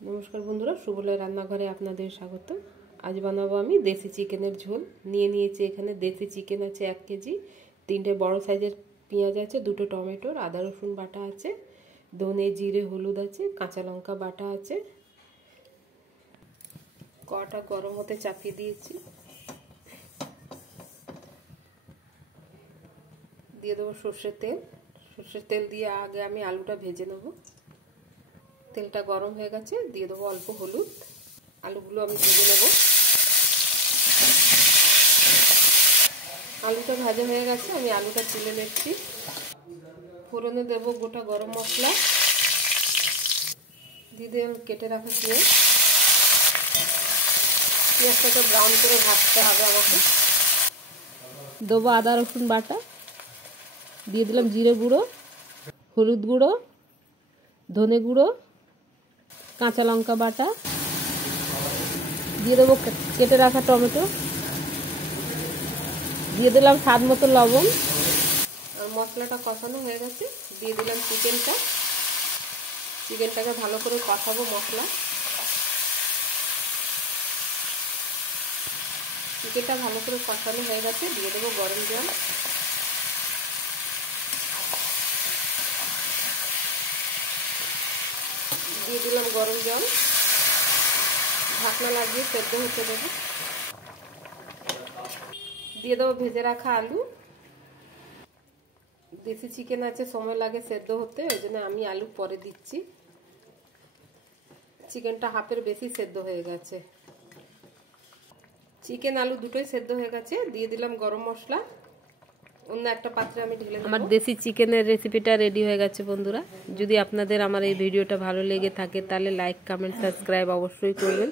নমস্কার বন্ধুরা, সুবলের রান্নাঘরে আপনাদের স্বাগত। আজ বানাবো আমি দেশি চিকেনের ঝোল। নিয়েছি এখানে দেশি চিকেন আছে 1 কেজি, 3টে বড় সাইজের পেঁয়াজ আছে, 2টো টমেটোর, আদা রসুন বাটা আছে, ধনে জিরে হলুদ আছে, কাঁচা লঙ্কা বাটা আছে। কড়াটা গরম হতে চাপিয়ে দিয়েছি, দিয়ে দেবো সর্ষের তেল। সর্ষের তেল দিয়ে আগে আমি আলুটা ভেজে নেব। তেলটা গরম হয়ে গেছে, দিয়ে দেবো অল্প হলুদ। আলুগুলো আমি ভেজে নেব। আলুটা ভাজা হয়ে গেছে, আমি আলুটা তুলে নিচ্ছি। ফোড়নে দেব গোটা গরম মশলা, দিয়ে দেব কেটে রাখা পেঁয়াজ। পেঁয়াজটাকে ব্রাউন করে ভাজতে হবে আমাকে। দেবো আদা রসুন বাটা, দিয়ে দিলাম জিরে গুঁড়ো, হলুদ গুঁড়ো, ধনে গুঁড়ো, কাঁচা লঙ্কা বাটা, দিয়ে দেবো কেটে রাখা টমেটো, দিয়ে দিলাম স্বাদ মতো লবণ। আর মশলাটা কষানো হয়ে গেছে, দিয়ে দিলাম চিকেনটাকে ভালো করে কষাবো। চিকেনটা ভালো করে কষানো হয়ে গেছে, দিয়ে দেবো গরম জল। দিয়ে দিলাম গরম জল, ঢাকনা লাগিয়ে সেদ্ধ হতে দেবো। দিয়ে দেবো ভেজে রাখা আলু। দেশি চিকেন আছে, সময় লাগে সেদ্ধ হতে, ওই জন্য আমি আলু পরে দিচ্ছি। চিকেনটা হাফের বেশি সেদ্ধ হয়ে গেছে। চিকেন আলু দুটোই সেদ্ধ হয়ে গেছে, দিয়ে দিলাম গরম মশলা। অন্য একটা পাত্রে আমি ঢেলে দেব। আমার দেশি চিকেনের রেসিপিটা রেডি হয়ে গেছে বন্ধুরা। যদি আপনাদের আমার এই ভিডিওটা ভালো লেগে থাকে তাহলে লাইক, কমেন্ট, সাবস্ক্রাইব অবশ্যই করবেন।